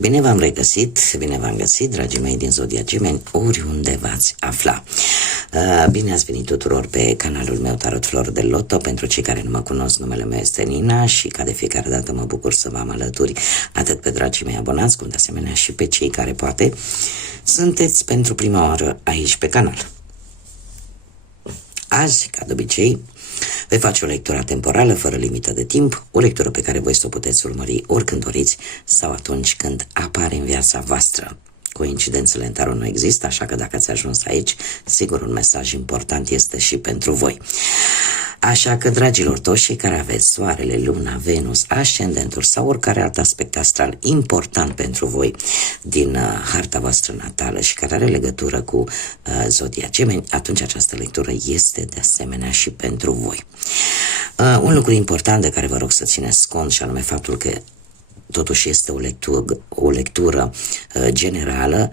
Bine v-am regăsit, bine v-am găsit, dragii mei din Zodia Gemeni, oriunde v-ați afla. Bine ați venit tuturor pe canalul meu Tarot Flor de Loto. Pentru cei care nu mă cunosc, numele meu este Nina și ca de fiecare dată mă bucur să vă am alături atât pe dragii mei abonați, cum de asemenea și pe cei care poate sunteți pentru prima oară aici pe canal. Azi, ca de obicei, voi face o lectură temporală, fără limită de timp, o lectură pe care voi să o puteți urmări oricând doriți sau atunci când apare în viața voastră. Coincidențele în tarot nu există, așa că dacă ați ajuns aici, sigur un mesaj important este și pentru voi. Așa că, dragilor, toți cei care aveți Soarele, Luna, Venus, Ascendentul sau oricare alt aspect astral important pentru voi din harta voastră natală și care are legătură cu Zodia Gemeni, atunci această lectură este de asemenea și pentru voi. Un lucru important de care vă rog să țineți cont și anume faptul că totuși este o lectură generală.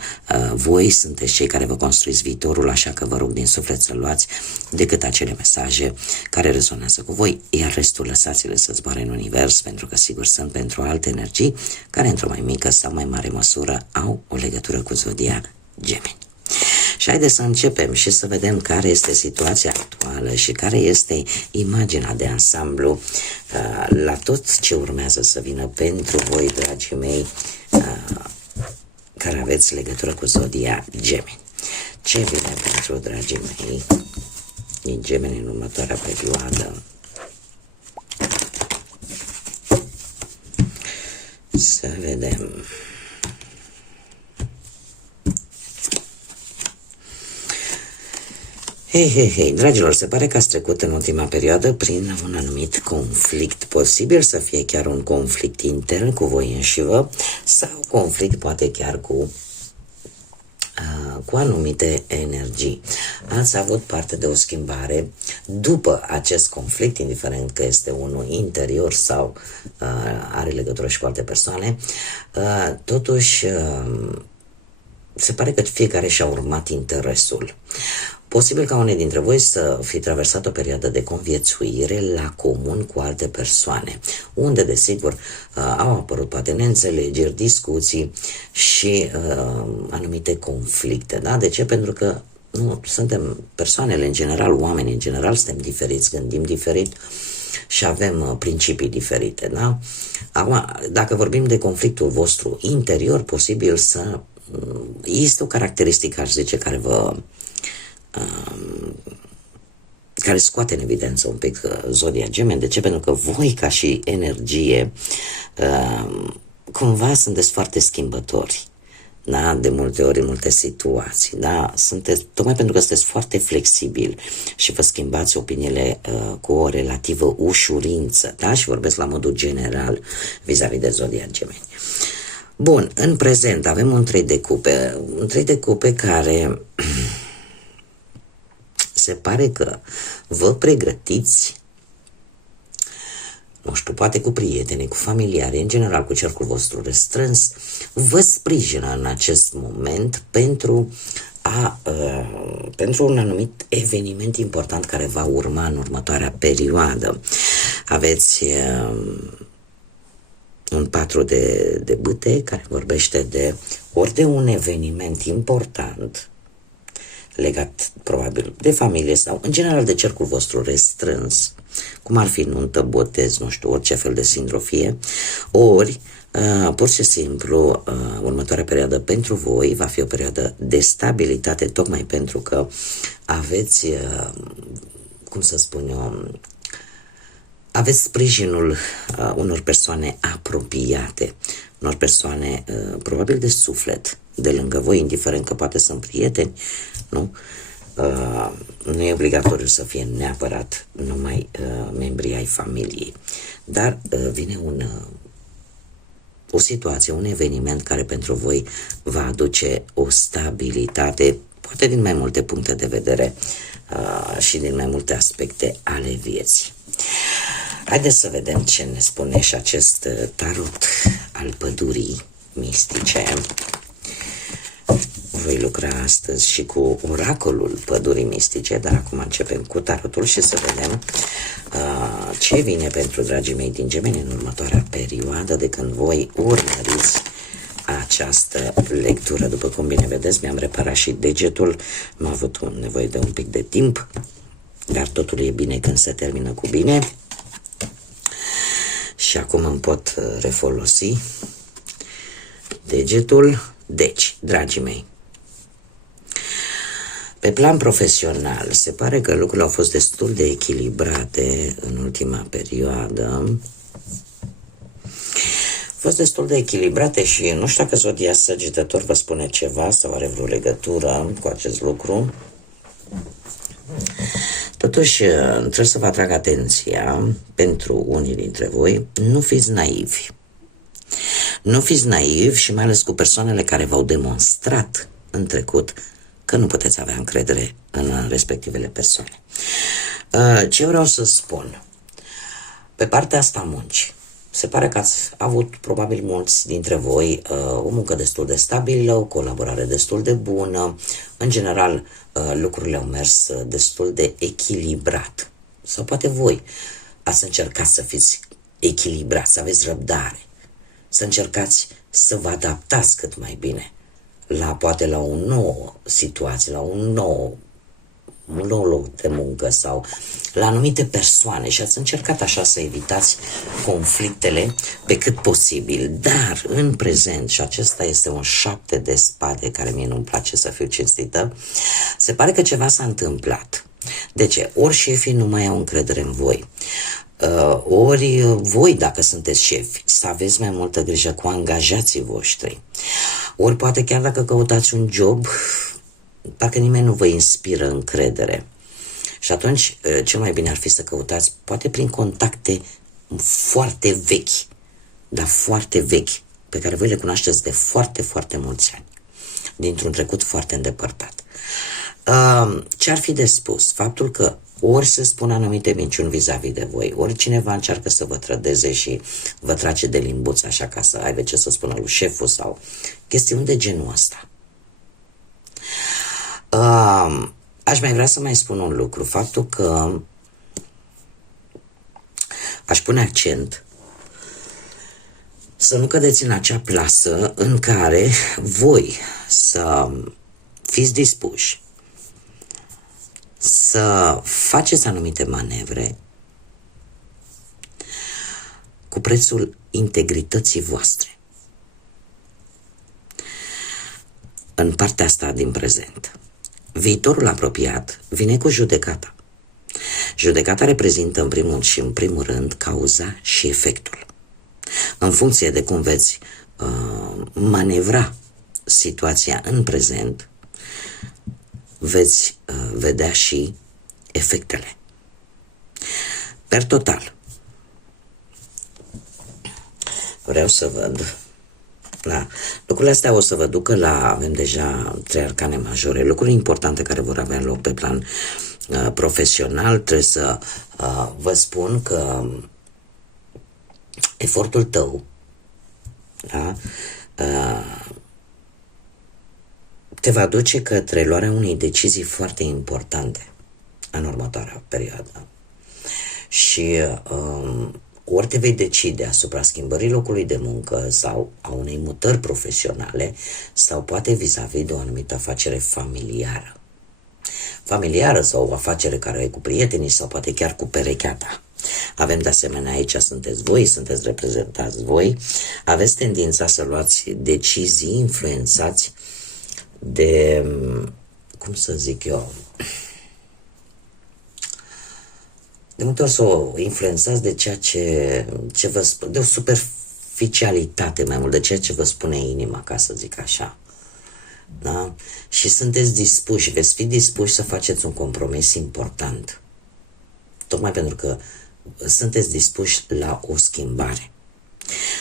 Voi sunteți cei care vă construiți viitorul, așa că vă rog din suflet să luați decât acele mesaje care rezonează cu voi, iar restul lăsați-le să zboare în univers, pentru că sigur sunt pentru alte energii care într-o mai mică sau mai mare măsură au o legătură cu Zodia Gemeni. Și haideți să începem și să vedem care este situația actuală și care este imaginea de ansamblu la tot ce urmează să vină pentru voi, dragii mei, care aveți legătură cu Zodia Gemeni. Ce vine pentru dragii mei din Gemeni în următoarea perioadă? Să vedem. Hei, dragilor, se pare că ați trecut în ultima perioadă prin un anumit conflict, posibil să fie chiar un conflict intern cu voi înșivă sau conflict poate chiar cu anumite energii. Ați avut parte de o schimbare după acest conflict, indiferent că este unul interior sau are legătură și cu alte persoane, totuși se pare că fiecare și-a urmat interesul. Posibil ca unii dintre voi să fi traversat o perioadă de conviețuire la comun cu alte persoane, unde, desigur, au apărut poate neînțelegeri, discuții și anumite conflicte. Da? De ce? Pentru că nu suntem persoanele în general, oamenii în general, suntem diferiți, gândim diferit și avem principii diferite. Da? Acum, dacă vorbim de conflictul vostru interior, posibil să este o caracteristică, aș zice, care scoate în evidență un pic Zodia Gemeni. De ce? Pentru că voi, ca și energie, cumva sunteți foarte schimbători. Da? De multe ori, în multe situații. Da? Tocmai pentru că sunteți foarte flexibili și vă schimbați opiniile cu o relativă ușurință. Da? Și vorbesc la modul general vis-a-vis de Zodia Gemeni. Bun, în prezent avem un 3 de cupe. Un 3 de cupe care se pare că vă pregătiți, nu știu, poate cu prieteni, cu familiari, în general cu cercul vostru restrâns, vă sprijină în acest moment pentru un anumit eveniment important care va urma în următoarea perioadă. Aveți un 4 de bâte care vorbește de un eveniment important legat probabil de familie sau în general de cercul vostru restrâns, cum ar fi nuntă, botez, nu știu, orice fel de sindrofie, ori pur și simplu următoarea perioadă pentru voi va fi o perioadă de stabilitate, tocmai pentru că aveți, cum să spun eu, aveți sprijinul unor persoane apropiate, unor persoane probabil de suflet, de lângă voi, indiferent că poate sunt prieteni, nu? Nu e obligatoriu să fie neapărat numai membrii ai familiei, dar vine o situație, un eveniment care pentru voi va aduce o stabilitate, poate din mai multe puncte de vedere și din mai multe aspecte ale vieții. Haideți să vedem ce ne spune și acest tarot al pădurii mistice. Voi lucra astăzi și cu oracolul pădurii mistice, dar acum începem cu tarotul și să vedem ce vine pentru dragii mei din Gemeni în următoarea perioadă de când voi urmăriți această lectură. După cum bine vedeți, mi-am reparat și degetul, am avut nevoie de un pic de timp, dar totul e bine când se termină cu bine. Și acum îmi pot refolosi degetul. Deci, dragii mei, pe plan profesional, se pare că lucrurile au fost destul de echilibrate în ultima perioadă. Au fost destul de echilibrate și nu știu dacă zodia Săgetător vă spune ceva sau are vreo legătură cu acest lucru. Totuși, trebuie să vă atrag atenția pentru unii dintre voi, nu fiți naivi. Nu fiți naivi și mai ales cu persoanele care v-au demonstrat în trecut că nu puteți avea încredere în respectivele persoane. Ce vreau să spun? Pe partea asta a muncii, se pare că ați avut probabil mulți dintre voi o muncă destul de stabilă, o colaborare destul de bună. În general, lucrurile au mers destul de echilibrat. Sau poate voi ați încercat să fiți echilibrați, să aveți răbdare, să încercați să vă adaptați cât mai bine poate la o nouă situație, la un nou loc de muncă sau la anumite persoane și ați încercat așa să evitați conflictele pe cât posibil, dar în prezent, și acesta este un 7 de spade care mie nu-mi place să fiu cinstită, se pare că ceva s-a întâmplat. De ce? Ori șefii nu mai au încredere în voi, ori voi, dacă sunteți șefi, să aveți mai multă grijă cu angajații voștri, ori poate chiar dacă căutați un job, parcă nimeni nu vă inspiră încredere. Și atunci, cel mai bine ar fi să căutați, poate prin contacte foarte vechi, dar foarte vechi, pe care voi le cunoașteți de foarte, foarte mulți ani, dintr-un trecut foarte îndepărtat. Ce ar fi de spus? Faptul că ori se spun anumite minciuni vis-a-vis de voi, ori cineva încearcă să vă trădeze și vă trage de limbuț așa ca să aibă ce să spună lui șeful sau chestiuni de genul ăsta. Aș mai vrea să mai spun un lucru, faptul că aș pune accent să nu cădeți în acea plasă în care voi să fiți dispuși să faceți anumite manevre cu prețul integrității voastre. În partea asta din prezent, viitorul apropiat vine cu judecata. Judecata reprezintă în primul și în primul rând cauza și efectul. În funcție de cum veți manevra situația în prezent, veți vedea și efectele. Per total, vreau să văd. Da. Lucrurile astea o să vă ducă avem deja 3 arcane majore, lucruri importante care vor avea loc pe plan profesional. Trebuie să vă spun că efortul tău, da, te va duce către luarea unei decizii foarte importante în următoarea perioadă. Și ori te vei decide asupra schimbării locului de muncă sau a unei mutări profesionale sau poate vis-a-vis de o anumită afacere familiară. Familiară sau o afacere care o ai cu prietenii sau poate chiar cu perechea ta. Avem de asemenea aici, sunteți voi, sunteți reprezentați voi, aveți tendința să luați decizii influențați de, cum să zic eu, de multe ori să o influențați de ceea ce vă spune, de o superficialitate mai mult, de ceea ce vă spune inima, ca să zic așa. Da? Și sunteți dispuși, veți fi dispuși să faceți un compromis important. Tocmai pentru că sunteți dispuși la o schimbare.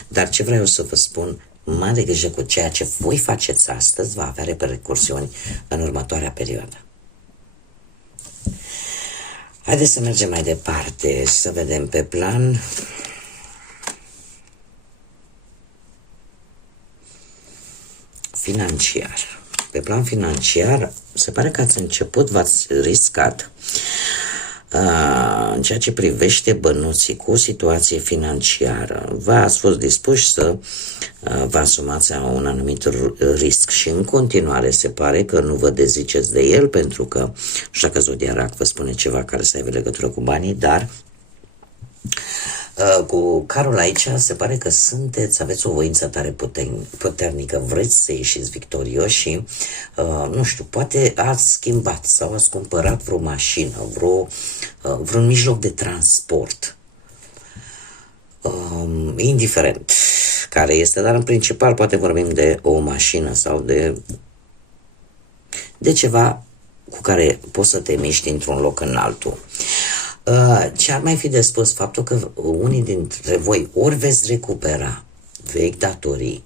Dar ce vreau să vă spun, mare grijă cu ceea ce voi faceți astăzi va avea repercursiuni în următoarea perioadă. Haideți să mergem mai departe, să vedem pe plan financiar. Pe plan financiar, se pare că ați început, v-ați riscat În ceea ce privește bănuții cu situație financiară, v-ați fost dispuși să vă asumați un anumit risc și în continuare se pare că nu vă deziceți de el, pentru că așa că Zodia Rac vă spune ceva care să aibă legătură cu banii, dar cu carul aici se pare că aveți o voință tare puternică, vreți să ieșiți victorioși și, nu știu, poate ați schimbat sau ați cumpărat vreo mașină, vreun mijloc de transport, indiferent care este, dar în principal poate vorbim de o mașină sau de ceva cu care poți să te miști într-un loc în altul. Ce ar mai fi de spus? Faptul că unii dintre voi ori veți recupera vechi datorii,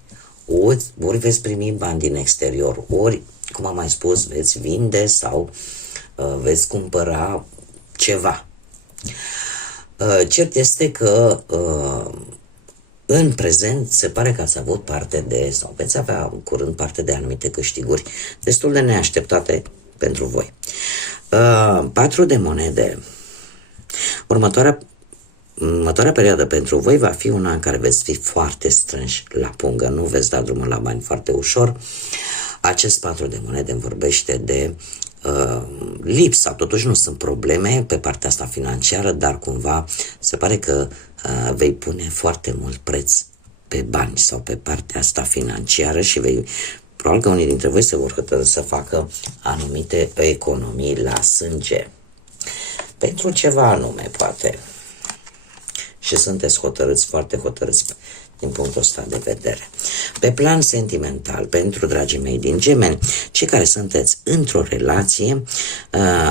ori veți primi bani din exterior, ori, cum am mai spus, veți vinde sau veți cumpăra ceva. Cert este că în prezent se pare că ați avut parte sau veți avea în curând parte de anumite câștiguri destul de neașteptate pentru voi. 4 de monede. Următoarea perioadă pentru voi va fi una în care veți fi foarte strânși la pungă, nu veți da drumul la bani foarte ușor. Acest 4 de monede îmi vorbește de lipsa, totuși nu sunt probleme pe partea asta financiară, dar cumva se pare că vei pune foarte mult preț pe bani sau pe partea asta financiară și probabil că unii dintre voi se vor hotărî să facă anumite economii la sânge. Pentru ceva anume, poate. Și sunteți hotărâți, foarte hotărâți din punctul ăsta de vedere. Pe plan sentimental, pentru dragii mei din Gemeni, cei care sunteți într-o relație,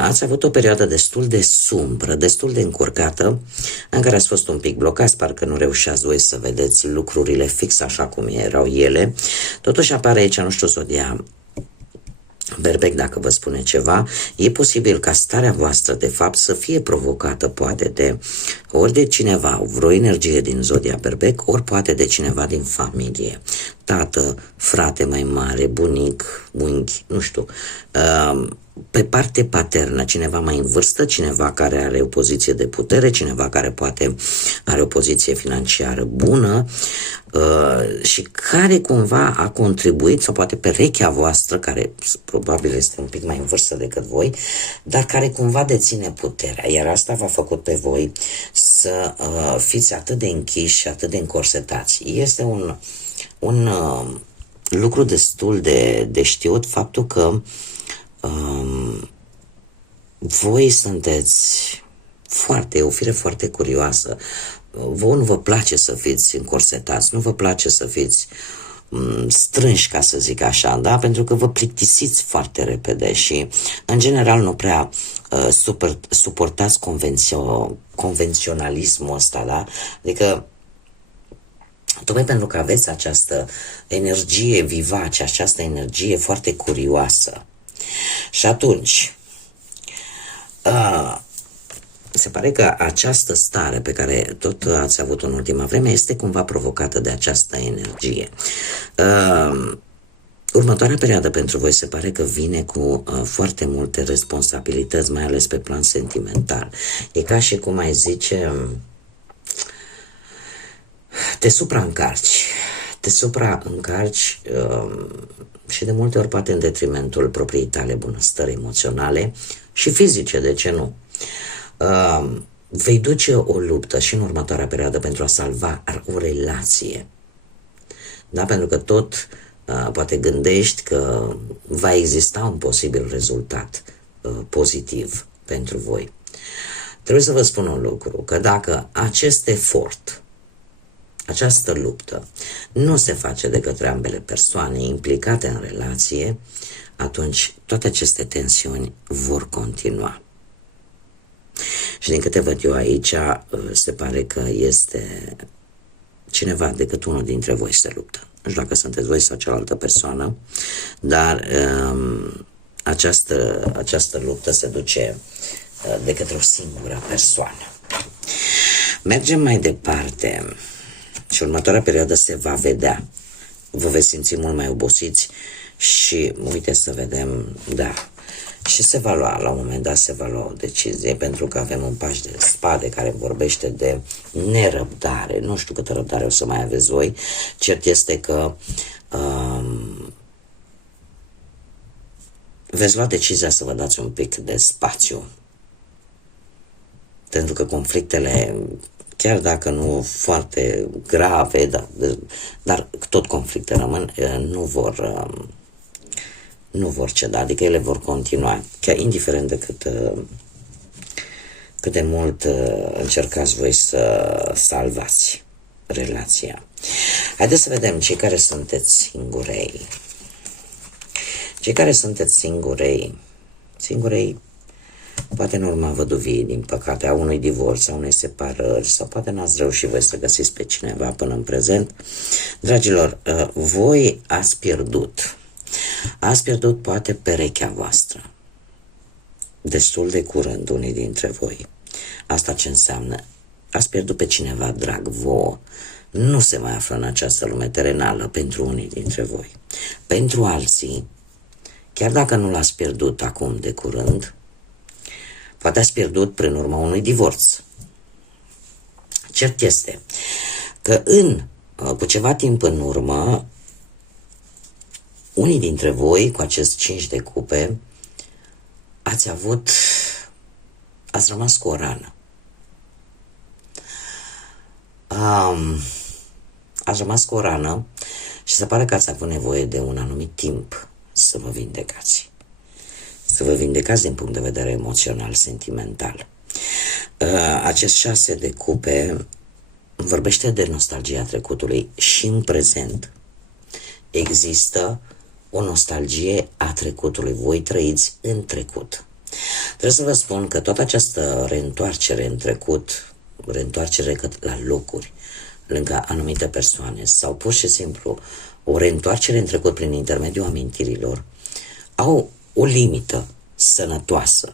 ați avut o perioadă destul de sumbră, destul de încurcată, în care ați fost un pic blocați, parcă nu reușeați voi să vedeți lucrurile fix așa cum erau ele. Totuși apare aici, nu știu, Zodia Berbec, dacă vă spune ceva, e posibil ca starea voastră, de fapt, să fie provocată poate ori de cineva, vreo energie din Zodia Berbec, ori poate de cineva din familie. Tată, frate mai mare, bunic, unchi, nu știu. Pe parte paternă, cineva mai în vârstă, cineva care are o poziție de putere, cineva care poate are o poziție financiară bună și care cumva a contribuit, sau poate perechea voastră, care probabil este un pic mai în vârstă decât voi, dar care cumva deține puterea, iar asta v-a făcut pe voi să fiți atât de închiși și atât de încorsetați. Este un lucru destul de știut, faptul că voi sunteți o fire foarte curioasă. Vouă nu vă place să fiți încorsetați, nu vă place să fiți strânși, ca să zic așa, da? Pentru că vă plictisiți foarte repede și în general nu prea suportați convenționalismul ăsta, da? Adică tocmai pentru că aveți această energie vivace, această energie foarte curioasă. Și atunci se pare că această stare pe care tot ați avut în ultima vreme este cumva provocată de această energie. Următoarea perioadă pentru voi se pare că vine cu foarte multe responsabilități, mai ales pe plan sentimental. E ca și cum ai zice, te supraîncarci și de multe ori poate în detrimentul propriei tale bunăstări emoționale și fizice, de ce nu? Vei duce o luptă și în următoarea perioadă pentru a salva o relație. Da? Pentru că tot poate gândești că va exista un posibil rezultat pozitiv pentru voi. Trebuie să vă spun un lucru, că dacă acest efort, această luptă nu se face de către ambele persoane implicate în relație, atunci toate aceste tensiuni vor continua. Și din câte văd eu aici, se pare că este cineva decât unul dintre voi se luptă. Nu știu dacă sunteți voi sau cealaltă persoană, dar această luptă se duce de către o singură persoană. Mergem mai departe și următoarea perioadă se va vedea. Vă veți simți mult mai obosiți și, uite să vedem, da, Și se va lua, la un moment dat se va lua o decizie, pentru că avem un paș de spade care vorbește de nerăbdare. Nu știu câtă răbdare o să mai aveți voi. Cert este că veți lua decizia să vă dați un pic de spațiu. Pentru că conflictele, chiar dacă nu foarte grave, dar tot conflicte rămân, nu vor ceda, adică ele vor continua, chiar indiferent de cât de mult încercați voi să salvați relația. Haideți să vedem cei care sunteți singurei. Cei care sunteți singurei, poate în urma văduviei, din păcate, a unui divorț, a unei separări, sau poate n-ați reușit voi să găsiți pe cineva până în prezent. Dragilor, voi ați pierdut. Ați pierdut poate perechea voastră. Destul de curând, unii dintre voi. Asta ce înseamnă? Ați pierdut pe cineva drag vouă. Nu se mai află în această lume terenală pentru unii dintre voi. Pentru alții, chiar dacă nu l-ați pierdut acum de curând, poate ați pierdut prin urma unui divorț. Cert este că cu ceva timp în urmă, unii dintre voi, cu acest 5 de cupe, ați rămas cu o rană. Ați rămas cu o rană și se pare că ați avut nevoie de un anumit timp să vă vindecați. Să vă vindecați din punct de vedere emoțional, sentimental. Acest 6 de cupe vorbește de nostalgia trecutului și în prezent există o nostalgie a trecutului. Voi trăiți în trecut. Trebuie să vă spun că toată această reîntoarcere în trecut, reîntoarcere la locuri, lângă anumite persoane, sau pur și simplu o reîntoarcere în trecut prin intermediul amintirilor, au o limită sănătoasă.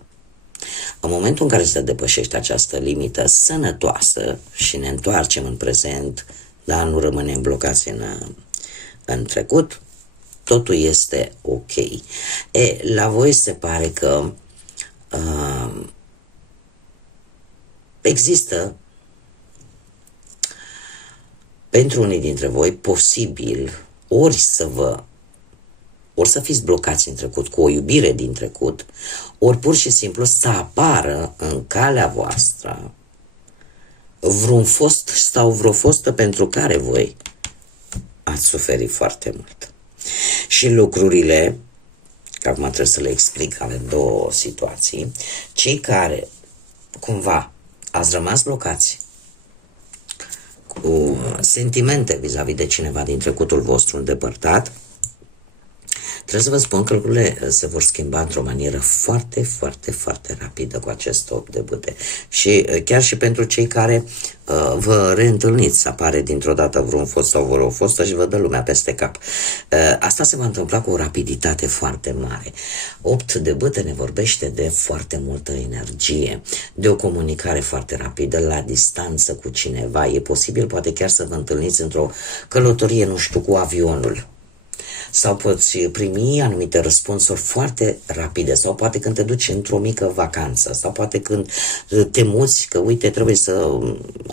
În momentul în care se depășește această limită sănătoasă și ne întoarcem în prezent, dar nu rămânem blocați în trecut, totul este ok. La voi se pare că există pentru unii dintre voi posibil ori să fiți blocați în trecut cu o iubire din trecut, ori pur și simplu să apară în calea voastră vreun fost sau vreo fostă pentru care voi ați suferit foarte mult. Și lucrurile, că acum trebuie să le explic, avem două situații, cei care cumva ați rămas blocați cu sentimente vis-a-vis de cineva din trecutul vostru îndepărtat, trebuie să vă spun că lucrurile se vor schimba într-o manieră foarte, foarte, foarte rapidă cu acest 8 de bâte. Și chiar și pentru cei care vă reîntâlniți, apare dintr-o dată vreun fost sau vreo fostă și vă dă lumea peste cap. Asta se va întâmpla cu o rapiditate foarte mare. 8 de bâte ne vorbește de foarte multă energie, de o comunicare foarte rapidă la distanță cu cineva. E posibil poate chiar să vă întâlniți într-o călătorie, nu știu, cu avionul. Sau poți primi anumite răspunsuri foarte rapide, sau poate când te duci într-o mică vacanță, sau poate când te muți, că uite, trebuie să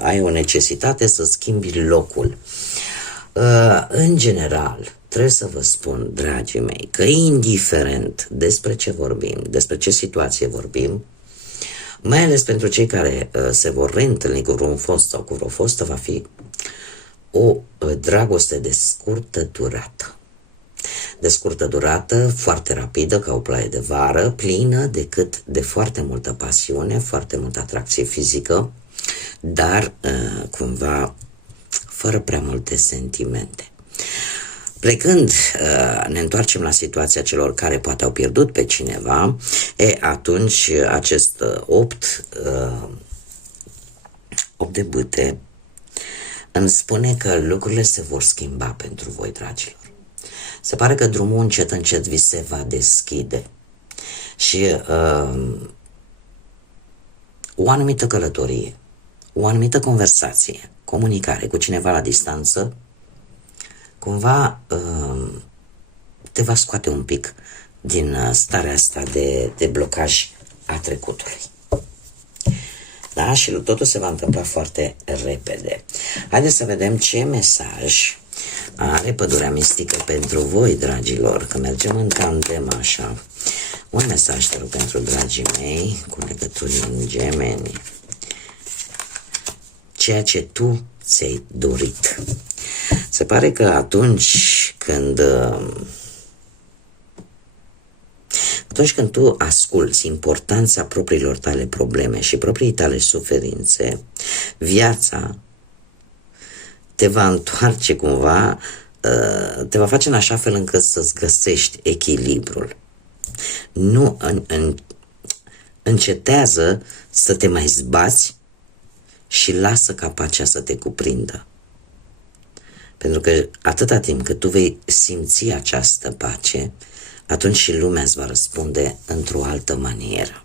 ai o necesitate să schimbi locul. În general, trebuie să vă spun, dragii mei, că indiferent despre ce vorbim, despre ce situație vorbim, mai ales pentru cei care se vor reîntâlni cu vreun fost sau cu vreo fostă, va fi o dragoste de scurtă durată. De scurtă durată, foarte rapidă, ca o ploaie de vară, plină de foarte multă pasiune, foarte multă atracție fizică, dar cumva fără prea multe sentimente. Plecând, ne întoarcem la situația celor care poate au pierdut pe cineva, atunci acest 8 de bâte îmi spune că lucrurile se vor schimba pentru voi, dragilor. Se pare că drumul încet, încet vi se va deschide și o anumită călătorie, o anumită conversație, comunicare cu cineva la distanță, cumva te va scoate un pic din starea asta de blocaj a trecutului. Da? Și totul se va întâmpla foarte repede. Haideți să vedem ce mesaj are pădurea mistică pentru voi, dragilor, că mergem în tandem așa. Un mesaj, te rog, pentru dragii mei, cu legături în Gemeni. Ceea ce tu ți-ai dorit. Se pare că atunci când tu asculți importanța propriilor tale probleme și proprii tale suferințe, viața te va întoarce cumva, te va face în așa fel încât să-ți găsești echilibrul. Nu încetează să te mai zbați și lasă ca pacea să te cuprindă. Pentru că atâta timp cât tu vei simți această pace, atunci și lumea îți va răspunde într-o altă manieră.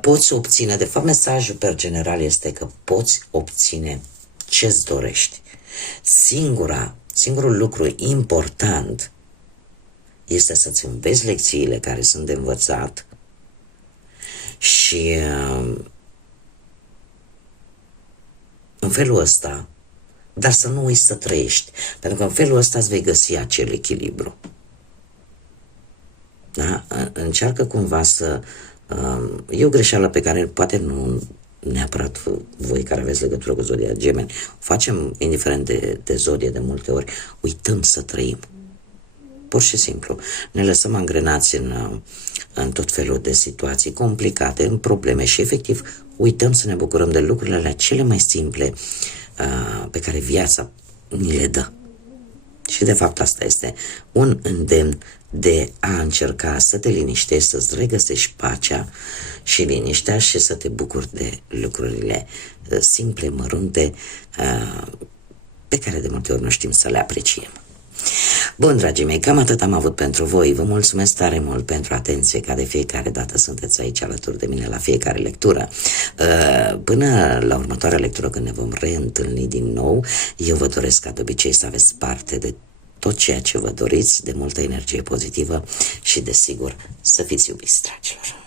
Poți obține, de fapt mesajul per general este că poți obține ce-ți dorești. Singurul lucru important este să-ți înveți lecțiile care sunt de învățat și în felul ăsta, dar să nu uiți să trăiești, pentru că în felul ăsta îți vei găsi acel echilibru. Da? Încearcă cumva să... E o greșeală pe care poate nu neapărat voi care aveți legătură cu zodia Gemeni, o facem indiferent de zodie de multe ori, uităm să trăim. Pur și simplu. Ne lăsăm angrenați în tot felul de situații complicate, în probleme și efectiv uităm să ne bucurăm de lucrurile alea cele mai simple pe care viața ni le dă. Și de fapt asta este un îndemn de a încerca să te liniștești, să-ți regăsești pacea și liniștea și să te bucuri de lucrurile simple, mărunte, pe care de multe ori nu știm să le apreciem. Bun, dragii mei, cam atât am avut pentru voi. Vă mulțumesc tare mult pentru atenție, ca de fiecare dată sunteți aici alături de mine la fiecare lectură. Până la următoarea lectură, când ne vom reîntâlni din nou, eu vă doresc ca de obicei să aveți parte de tot ceea ce vă doriți, de multă energie pozitivă și, desigur, să fiți iubiți, dragilor.